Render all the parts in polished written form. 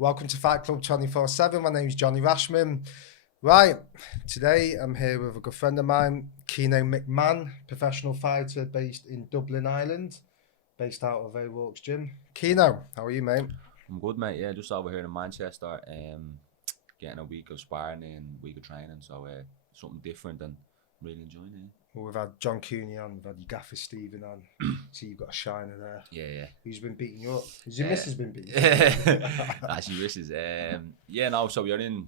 Welcome to Fight Club 24/7. My name is Johnny Rashman. Right, today I'm here with a good friend of mine, Keane McMahon, professional fighter based in Dublin, Ireland, based out of Welterweight's gym. Keane, how are you, mate? I'm good, mate. Yeah, just over here in Manchester, getting a week of sparring and week of training, so something different and really enjoying it. Well, we've had John Cooney on, we've had your gaffer Stephen on. So you've got a shiner there. Yeah. Who's been beating you up? Has your missus been beating you up? That's your wishes. So we were in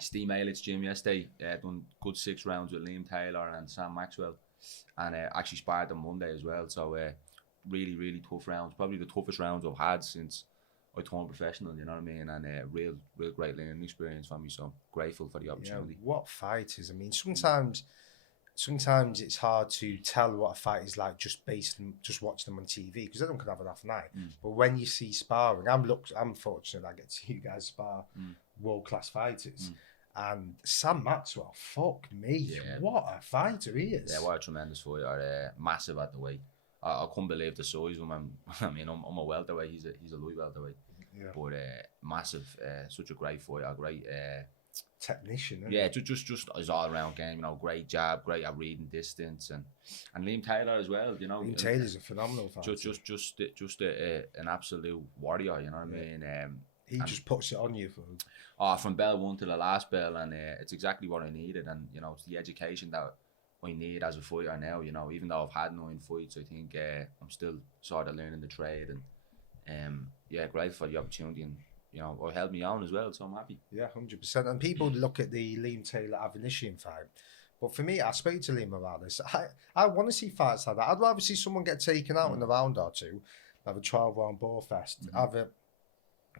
Steve Maylett's gym yesterday. Done good 6 rounds with Liam Taylor and Sam Maxwell, and actually sparred on Monday as well. So really tough rounds. Probably the toughest rounds I've had since I turned professional. You know what I mean? And real great learning experience for me. So grateful for the opportunity. Yeah, what fighters? I mean, sometimes it's hard to tell what a fight is like just watching them on TV because they don't have enough night. But when you see sparring, I'm fortunate I get to see you guys spar world class fighters. And Sam Maxwell, fuck me, what a fighter he is. Yeah, what a tremendous fighter. Massive at the weight. I couldn't believe the size of him. I'm a welterweight. He's a light welterweight. Yeah. But massive, such a great fighter, great technician. Just his all around game. Great jab, great at reading distance, and Liam Taylor as well. Liam Taylor's a phenomenal fighter. Just an absolute warrior. You know what I mean? He just puts it on you from bell one to the last bell, and it's exactly what I needed. And it's the education that I need as a fighter now. Even though I've had 9 fights, I think I'm still sort of learning the trade, and great for the opportunity, and it helped me on as well, so I'm happy. Yeah, 100%. And people look at the Liam Taylor Avanesian fight, but for me, I spoke to Liam about this. I want to see fights like that. I'd rather see someone get taken out in a round or two, have a 12-round ball fest, have a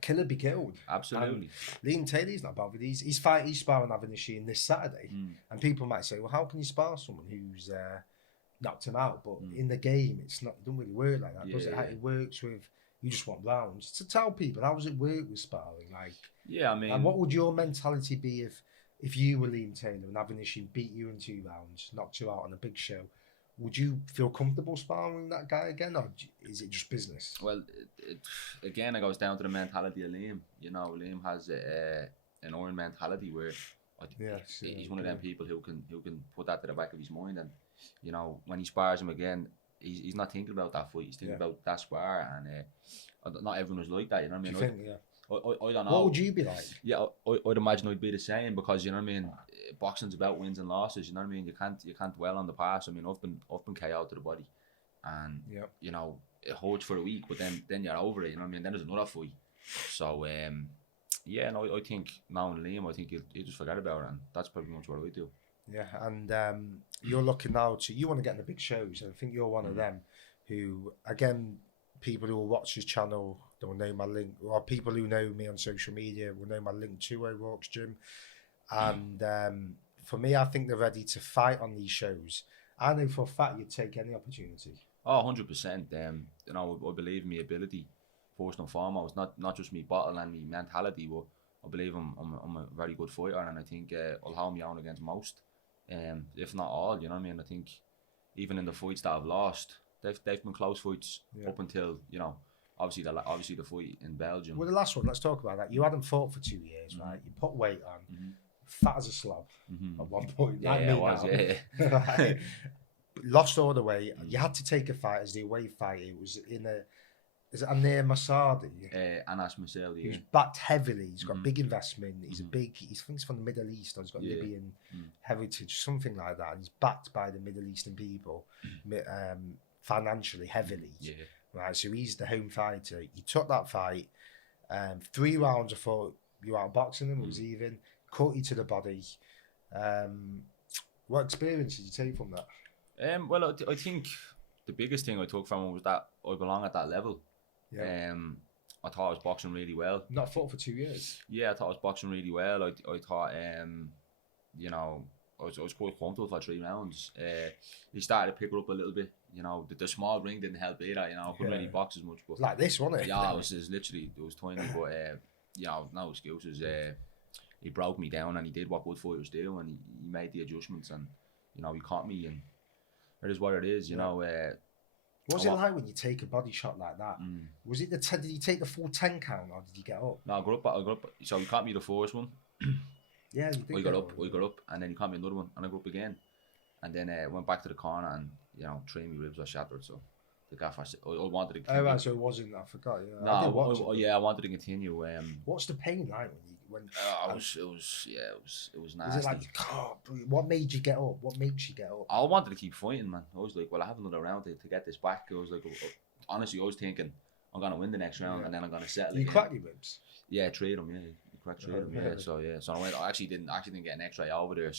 killer be killed. Absolutely. And Liam Taylor's not bothered. He's sparring Avanesian this Saturday, and people might say, well, how can you spar someone who's knocked him out? But in the game, it doesn't really work like that, does it? It works with, you just want rounds. To tell people, how does it work with sparring? And what would your mentality be if you were Liam Taylor and Avanesian beat you in 2 rounds, knocked you out on a big show? Would you feel comfortable sparring that guy again, or is it just business? Well, again, it goes down to the mentality of Liam. Liam has an iron mentality where he's one of them people who can put that to the back of his mind, and when he spars him again, he's not thinking about that fight. He's thinking about that spar, and not everyone is like that. You know what I mean? I don't know. What would you be like? Yeah, I'd imagine I'd be the same, because you know what I mean. Boxing's about wins and losses. You know what I mean. You can't dwell on the past. I mean, I've been KO'd to the body, and it holds for a week, but then you're over it. You know what I mean. Then there's another fight. So I think now in Liam, I think he'll just forget about it, and that's pretty much what I do. Yeah, and you're looking now you want to get in the big shows, and I think you're one of them who, again, people who will watch this channel, they'll know my link, or people who know me on social media will know my link to O'Rourke's gym. And for me, I think they're ready to fight on these shows. I know for a fact you'd take any opportunity. Oh, 100%. I believe in my ability, first and foremost, not just me bottle and me mentality, but I believe I'm a very good fighter, and I think I'll hold me on against most, if not all. You know what I mean? I think even in the fights that I've lost, they've been close fights up until obviously the fight in Belgium. Well, the last one, let's talk about that. You hadn't fought for 2 years, right? You put weight on, fat as a slob at one point. Right? Lost all the weight. You had to take a fight as the away fight. It was is it Amir Masadi? Anas Masadi. He's backed heavily. He's got big investment. He's he thinks from the Middle East, or he's got Libyan heritage, something like that. And he's backed by the Middle Eastern people financially, heavily. Right, so he's the home fighter. He took that fight. 3 rounds, I thought you were outboxing him. It was even. Caught you to the body. What experience did you take from that? Well, I think the biggest thing I took from it was that I belong at that level. I thought I was boxing really well. Not fought for 2 years. Yeah, I thought I was boxing really well. I thought, I was quite comfortable for 3 rounds. He started to pick her up a little bit. The small ring didn't help either. I couldn't really box as much. But like this, wasn't it? Yeah, it was literally, it was tiny. But no excuses. He broke me down, and he did what good fighters do, and he made the adjustments, and he caught me, and it is what it is. What's it like when you take a body shot like that? Was it did you take the full 10 count or did you get up? No, I got up. So you caught me the first one. Yeah, you did. I got up, and then he caught me another one, and I got up again, and then went back to the corner, and 3 of my ribs were shattered. So the gaffer, I wanted to continue. Oh, right, so it wasn't. I forgot. Yeah, no, I wanted to continue. What's the pain like when? It was nasty. Is it like, oh, what made you get up? What makes you get up? I wanted to keep fighting, man. I was like, well, I have another round to get this back. I was like, honestly, I was thinking I'm gonna win the next round, and then I'm gonna settle. You cracked your ribs? Yeah, 3 of them. Yeah, you cracked 3 of them. Yeah, so I actually didn't get an X-ray over there.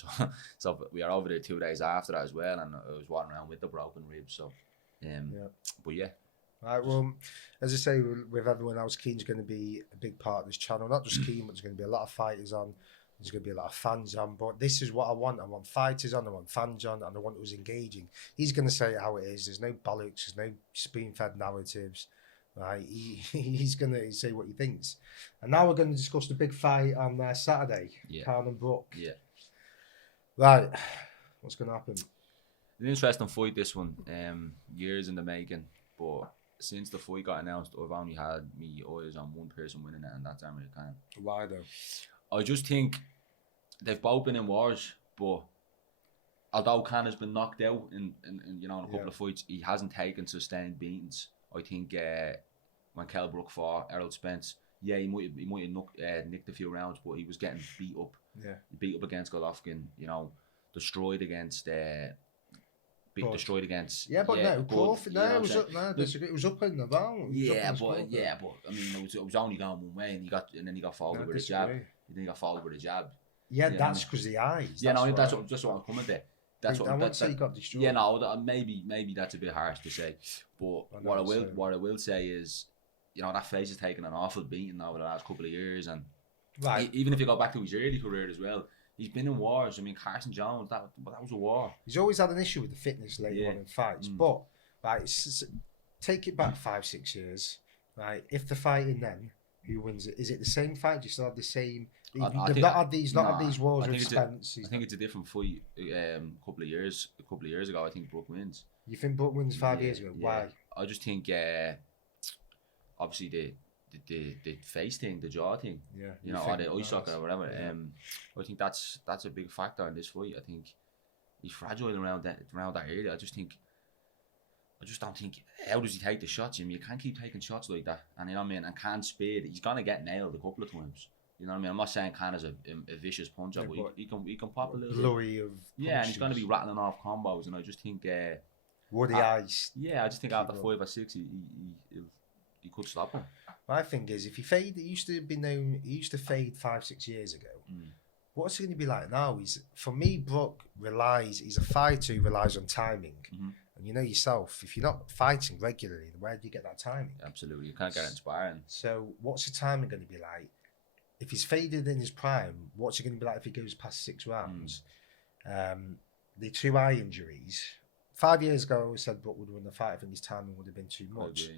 So we are over there 2 days after that as well, and I was walking around with the broken ribs. So, but yeah. Right, well, as I say, with everyone else, Keane's going to be a big part of this channel. Not just Keane, but there's going to be a lot of fighters on. There's going to be a lot of fans on. But this is what I want. I want fighters on, I want fans on, and I want us engaging. He's going to say it how it is. There's no bollocks. There's no spoon-fed narratives. Right? He's going to say what he thinks. And now we're going to discuss the big fight on Saturday. Yeah. Keane and Brook. Yeah. Right. What's going to happen? An interesting fight, this one. Years in the making, but since the fight got announced, I've only had me eyes on one person winning it, and that's Amir Khan. Why though? I just think they've both been in wars, but although Khan has been knocked out in a couple of fights, he hasn't taken sustained beatings. I think when Kell Brook fought Errol Spence, he might have nicked a few rounds, but he was getting beat up. Yeah, beat up against Golovkin. Destroyed against. Destroyed against. Yeah, but no, Crawford. No, it was up. No, it was up in the round. But I mean, it was only going one way, and then he got followed with a jab. Then he got followed with a jab. Yeah, that's because the eyes. Yeah, that's what I'm coming there. That's what I won't say he got destroyed. Yeah, no, maybe that's a bit harsh to say, but what I will say is, that face has taken an awful beating over the last couple of years, and even if you go back to his early career as well. He's been in wars. I mean, Carson Jones, that was a war. He's always had an issue with the fitness later on in fights. But, take it back 5-6 years, right? If the fighting then, who wins it? Is it the same fight? Do you still have the same? They've not had these wars with Spence. I think it's a different fight. A couple of years ago, I think Brook wins. You think Brook wins 5 years ago? Why? I just think, obviously the face thing, the jaw thing, or the eye socket or whatever. I think that's a big factor in this fight. I think he's fragile around that area. I just don't think. How does he take the shots? You can't keep taking shots like that. And and Khan's speed, he's gonna get nailed a couple of times. I'm not saying Khan is a vicious puncher, but he can pop a little blurry of punches. Yeah, and he's gonna be rattling off combos. And I just think woody eyes. Yeah, I just think after 5 or 6, he could stop him. My thing is, if he used to fade 5-6 years ago. What's it going to be like now? For me, Brook he's a fighter who relies on timing. And you know yourself, if you're not fighting regularly, where do you get that timing? Absolutely, you can't get inspiring. So what's the timing going to be like? If he's faded in his prime, what's it going to be like if he goes past 6 rounds? The 2 eye injuries. 5 years ago, I said Brook would win the fight. I think his timing would have been too much.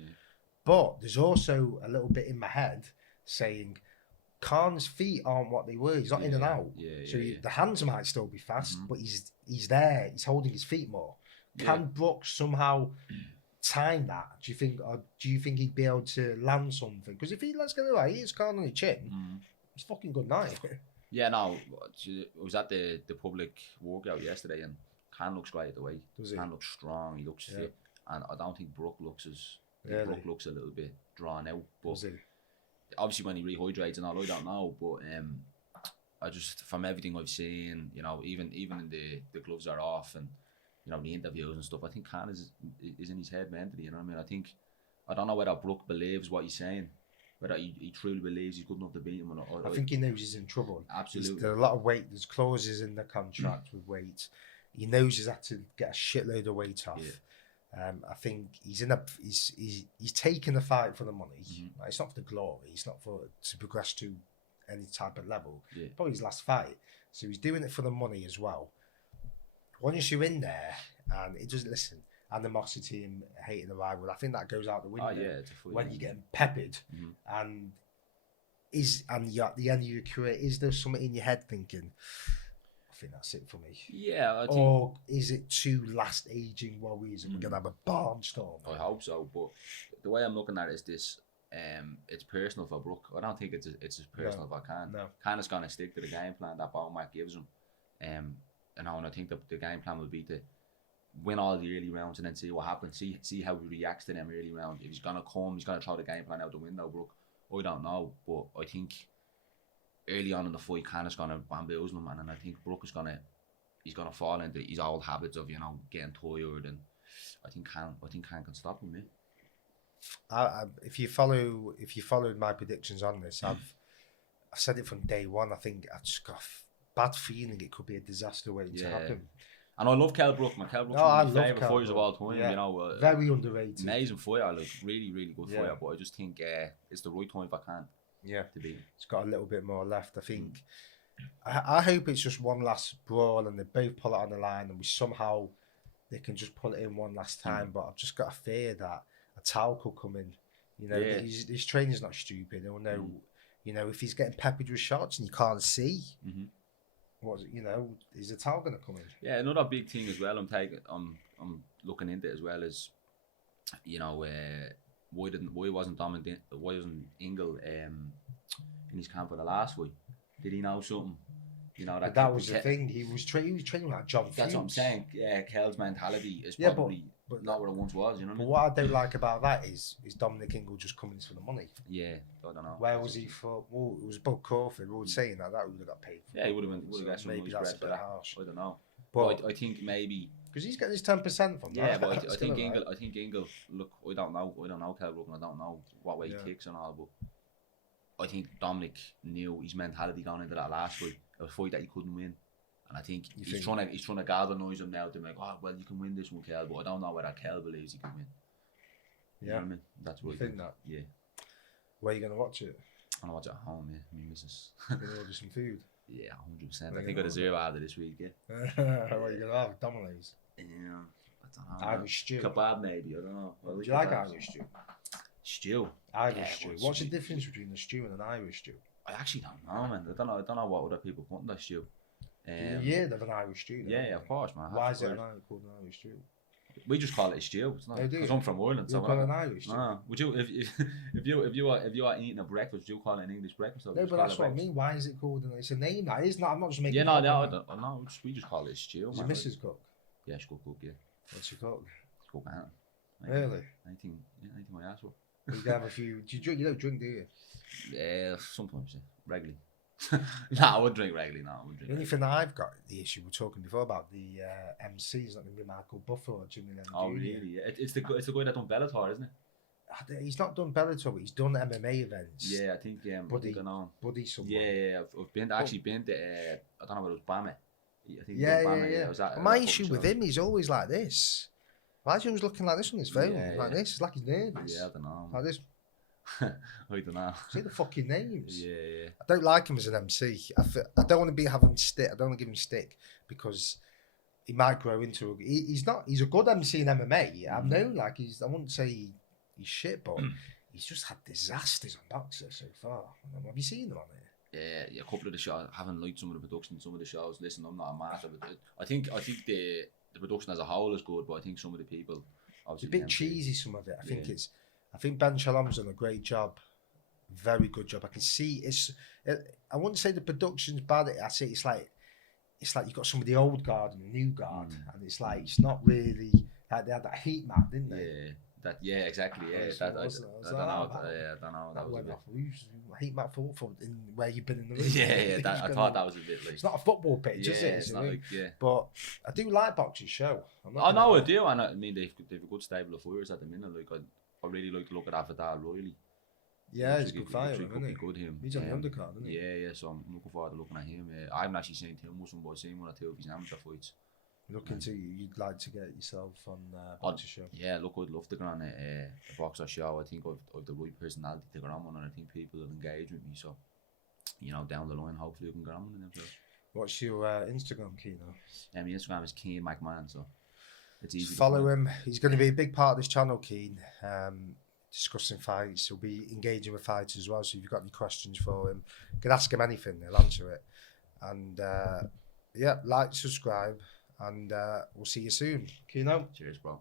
But there's also a little bit in my head saying Khan's feet aren't what they were. He's not in and out. The hands might still be fast, but he's there. He's holding his feet more. Can Brook somehow time that? Do you think he'd be able to land something? Because if let's get it right, he's Khan on the chin. It's fucking good night. Yeah, no. I was at the public workout yesterday, and Khan looks great the way. Khan looks strong. He looks fit, and I don't think Brook looks as. Really? Brook looks a little bit drawn out, but obviously when he rehydrates and all, I don't know. But I just, from everything I've seen, even in the gloves are off, and the interviews and stuff, I think Khan is in his head mentally. I don't know whether Brook believes what he's saying, whether he truly believes he's good enough to beat him or not. I think he knows he's in trouble. Absolutely, there's a lot of weight. There's clauses in the contract with weight. He knows he's had to get a shitload of weight off. I think he's taking the fight for the money. It's not for the glory. It's not to progress to any type of level. Probably his last fight, so he's doing it for the money as well. Once you're in there and it doesn't listen, animosity and hating the rival, I think that goes out the window when you're getting peppered. And you're at the end of your career, is there something in your head thinking, think that's it for me. Yeah, I think, or is it two last aging Warriors and we're gonna have a barnstorm? I hope so, but the way I'm looking at it is this. It's personal for Brook. I don't think it's as personal as I can. No. Khan's gonna stick to the game plan that Mac gives him. And I think the game plan will be to win all the early rounds and then see what happens. See how he reacts to them early rounds. If he's gonna throw the game plan out the window, Brook. I don't know, but I think early on in the fight, Khan is gonna bamboozle him, and then I think Brook is gonna fall into his old habits of getting tired, and I think Khan can stop him. If you followed my predictions on this, I've said it from day one. I think I just got a bad feeling it could be a disaster waiting to happen. And I love Kell Brook, man. Kell Brook's one of my favourite fighters of all time. Yeah. Very underrated. Amazing fighter, like really, really good fighter. But I just think it's the right time for Khan. Yeah, to be. It's got a little bit more left. I think. I hope it's just one last brawl and they both pull it on the line and they can just pull it in one last time. But I've just got a fear that a towel could come in. His training's not stupid. He'll know. If he's getting peppered with shots and you can't see. Is the towel going to come in? Yeah, another big thing as well. I'm looking into it as well as, why wasn't Ingle in his camp for the last week? Did he know something? That was the thing. He was training like John. That's what I'm saying. Kell's mentality is probably not what it once was. But what I don't like about that is Dominic Ingle just coming for the money. Yeah, I don't know. Where was he for? Well, it was Bud Crawford. We were saying that would have got paid. Yeah, he would have got some maybe that's a bit harsh. I don't know. But I think maybe because he's getting his 10% from that. Yeah, but I think Ingle. Look, I don't know Kell Brook, and I don't know what way he kicks and all. But I think Dominic knew his mentality going into that last fight. A fight that he couldn't win. And I think he's trying to galvanise him now to make, you can win this one, Kell, but I don't know whether Kell believes he can win. You know what I mean? That's what I think. That? Yeah. Where are you going to watch it? I'm going to watch it at home, yeah. My missus. You're going to order some food? Yeah, 100%. I think I deserve out of this week, yeah. What are you going to have? Domino's? Yeah, I don't know. Irish stew? Kebab, maybe, I don't know. Do you like Irish stew? Stew? Irish stew. What's the difference between a stew and an Irish stew? I actually don't know, man. I don't know what other people put in that stew. They've an Irish stew. Yeah, of course, man. Why is it called an Irish stew? We just call it a stew. It's not because I'm from Ireland. You call it an Irish stew? No. Would you, if you are eating a breakfast, would you call it an English breakfast? No, but that's what I mean. Why is it called? It's a name. That is not. I'm not just making. Yeah, no. We just call it a stew. Is your missus cook? Yeah, she cook. Yeah. What's she cook? She cook anything. Really? Anything I ask for. You can have a few. Do you drink? You don't drink, do you? Yeah, sometimes. Yeah. Regularly. No, I wouldn't drink regularly. No, I wouldn't drink. The only thing I've got the issue we were talking before about the MC is not going to be Michael Buffer or Jimmy Lennon. Oh, really? Yeah. It's the guy that done Bellator, isn't it? He's not done Bellator, but he's done MMA events. Yeah, I think. Buddy, someone. Yeah. I've been to. I don't know whether it was Bama. I think yeah. My issue with him, he's always like this. Why is he always looking like this on his phone? Like this? It's like he's nervous. Yeah, I don't know. Like this. I don't know. Say the fucking names. Yeah. I don't like him as an MC. I don't want to having stick. I don't want to give him stick because he might grow into. He's not. He's a good MC in MMA. I've known I wouldn't say he's shit, but he's just had disasters on Boxer so far. Have you seen them on there? Yeah. A couple of the shows. I haven't liked some of the production. Some of the shows. Listen, I'm not a massive. I think the production as a whole is good, but I think some of the people. It's a bit cheesy. Some of it. I think Ben Shalom's done a great job, very good job. I can see I wouldn't say the production's bad. I say it's like you've got some of the old guard and the new guard, and it's like it's not really like they had that heat map, didn't they? Yeah, exactly. Yeah, I don't know. That was a bit. Heat map for where you've been in the room. Yeah. I thought that was a bit like. It's not a football pitch, is it? It's not like, But I do like Boxer's show. I know I do, and I mean they've a good stable of fighters at the minute. Like I really like to look at Avatar Riley. Yeah, he's a good fighter, isn't he? Good him. He's on the undercard, isn't he? Yeah. So I'm looking forward to looking at him. I haven't actually seen too much, but I've seen one or two of his amateur fights. You'd like to get yourself on Boxer show? Yeah, look, I'd love to go on a Boxer show. I think I've the right personality to go on one, and I think people will engage with me. So, down the line, hopefully, I can go on one of them shows. What's your Instagram, Keane? My Instagram is Keane McMahon, so it's easy. Follow him. He's going to be a big part of this channel, Keane. Discussing fights. He'll be engaging with fighters as well. So if you've got any questions for him, you can ask him anything. He'll answer it. And Yeah, like, subscribe, and we'll see you soon. Keane out. Cheers, bro.